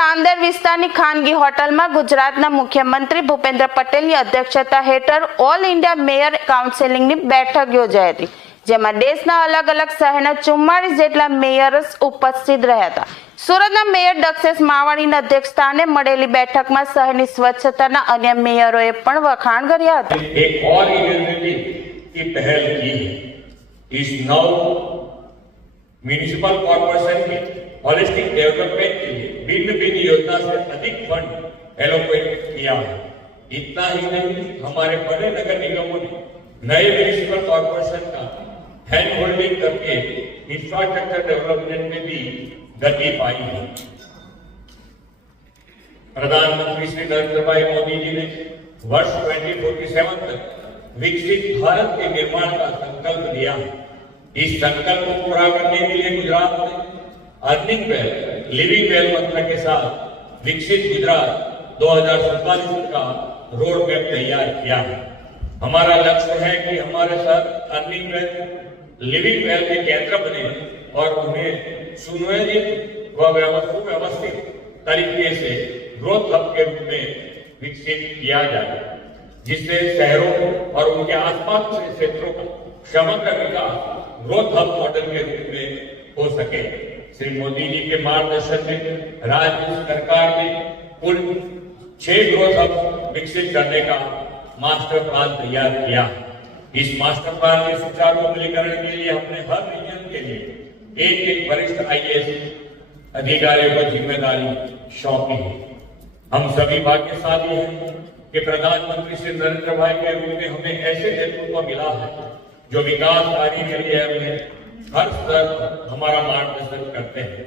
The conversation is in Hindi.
નાંદેડ વિસ્તારની ખાનગી હોટલમાં ગુજરાતના મુખ્યમંત્રી ભૂપેન્દ્ર પટેલની અધ્યક્ષતા હેઠળ ઓલ ઇન્ડિયા મેયર કાઉન્સિલિંગની બેઠક યોજાઈ હતી જેમાં દેશના અલગ અલગ શહેરના ચુમ્માળીસ જેટલા મેયર્સ ઉપસ્થિત રહ્યા હતા સુરતના મેયર દક્ષેશ માવાણીના અધ્યક્ષસ્થાને મળેલી બેઠકમાં શહેરની સ્વચ્છતાના અન્ય મેયરોએ પણ વખાણ કર્યા હતા एक और इनिशिएटिव की पहल की है इस नव म्यूनिसिपल कॉर्पोरेशन की होलिस्टिक डेवलपमेंट के लिए भिन्न भिन्न योजना से अधिक फंड एलोकेट किया है। इतना ही नहीं, हमारे बड़े नगर निगमों ने नए म्यूनिसिपल कॉर्पोरेशन का हैंड होल्डिंग करके इंफ्रास्ट्रक्चर डेवलपमेंट में भी गति पाई है। प्रधानमंत्री श्री नरेंद्र भाई मोदी जी ने वर्ष 2047 तक विकसित भारत के निर्माण का संकल्प लिया है। इस संकल्प को पूरा करने के लिए गुजरात ने अर्निंग वेल, लिविंग वेल मंत्र के साथ विकसित गुजरात 2047 का रोड मैप तैयार किया है। हमारा लक्ष्य है कि हमारे शहर अर्निंग वेल, लिविंग वेल के केंद्र बने और उन्हें सुनियोजित व व्यव- सुव्यवस्थित तरीके से ग्रोथ हब के रूप में विकसित किया जाए, जिससे शहरों और उनके आसपास के क्षेत्रों का समग्र विकास ग्रोथ हब मॉडल के रूप में हो सके। श्री मोदी जी के मार्गदर्शन में राज्य सरकार ने कुल छह ग्रोथ हब विकसित करने का मास्टर प्लान तैयार किया। इस मास्टर प्लान के सुचारू अमलीकरण के लिए हमने हर रीजन के लिए एक एक वरिष्ठ आईएएस अधिकारियों को ज़िम्मेदारी सौंपी है। हम सभी भाग्यशाली हैं कि प्रधानमंत्री श्री नरेंद्र भाई के रूप में हमें ऐसे नेतृत्व मिला है जो विकास कार्य के लिए हमने हर स्तर हमारा मार्गदर्शन करते हैं।